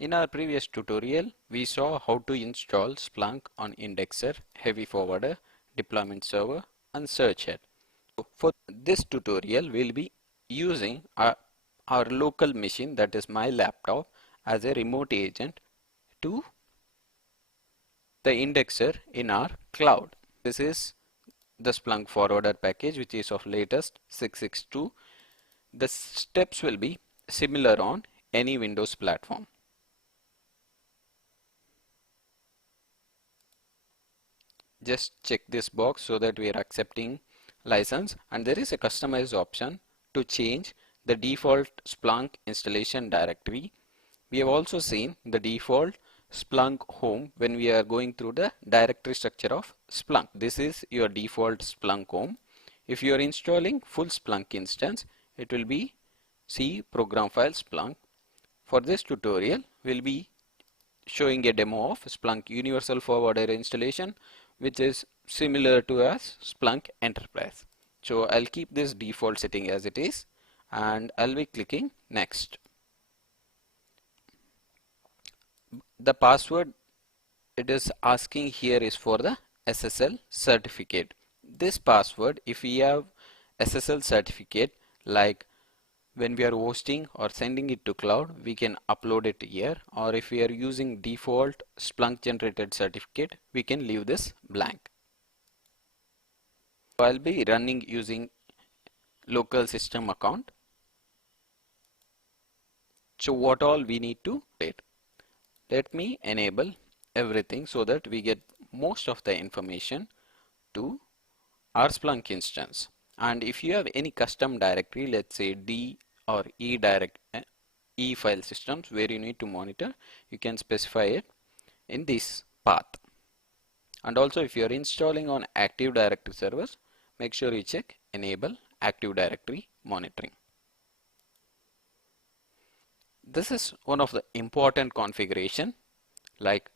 In our previous tutorial, we saw how to install Splunk on Indexer, Heavy Forwarder, Deployment Server, and Searcher. For this tutorial, we'll be using our local machine, that is my laptop, as a remote agent to the Indexer in our cloud. This is the Splunk Forwarder package, which is of latest 662. The steps will be similar on any Windows platform. Just check this box so that we are accepting license, and there is a customize option to change the default Splunk installation directory. We have also seen the default Splunk home when we are going through the directory structure of Splunk. This is your default Splunk home. If you are installing full Splunk instance, it will be C program file Splunk. For this tutorial, we'll be showing a demo of Splunk Universal Forwarder installation, which is similar to as Splunk Enterprise. So I'll keep this default setting as it is, and I'll be clicking next. The password it is asking here is for the SSL certificate. This password, if we have SSL certificate, like when we are hosting or sending it to cloud, we can upload it here, or if we are using default Splunk generated certificate, we can leave this blank. So I'll be running using local system account. So what all we need to wait. Let me enable everything so that we get most of the information to our Splunk instance. And if you have any custom directory, let's say D or E file systems where you need to monitor, you can specify it in this path. And also, if you are installing on Active Directory servers, make sure you check enable Active Directory monitoring. This is one of the important configuration. Like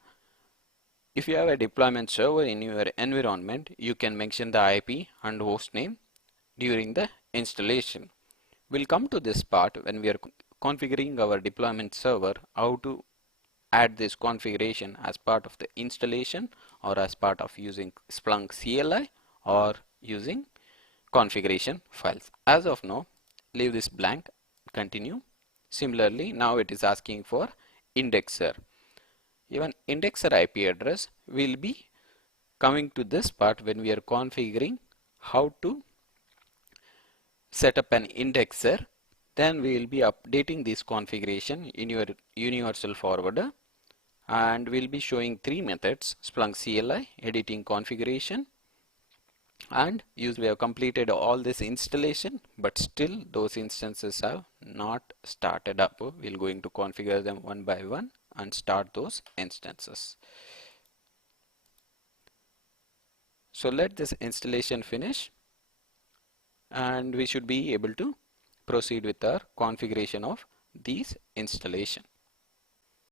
if you have a deployment server in your environment, you can mention the IP and host name during the installation. We'll come to this part when we are configuring our deployment server, how to add this configuration as part of the installation or as part of using Splunk CLI or using configuration files. As of now, leave this blank, continue. Similarly, now it is asking for indexer. Even indexer IP address will be coming to this part when we are configuring how to set up an indexer. Then we will be updating this configuration in your universal forwarder, and we'll be showing three methods: Splunk CLI, editing configuration, and we have completed all this installation, but still those instances have not started up. We're going to configure them one by one and start those instances. So let this installation finish, and we should be able to proceed with our configuration of these installation.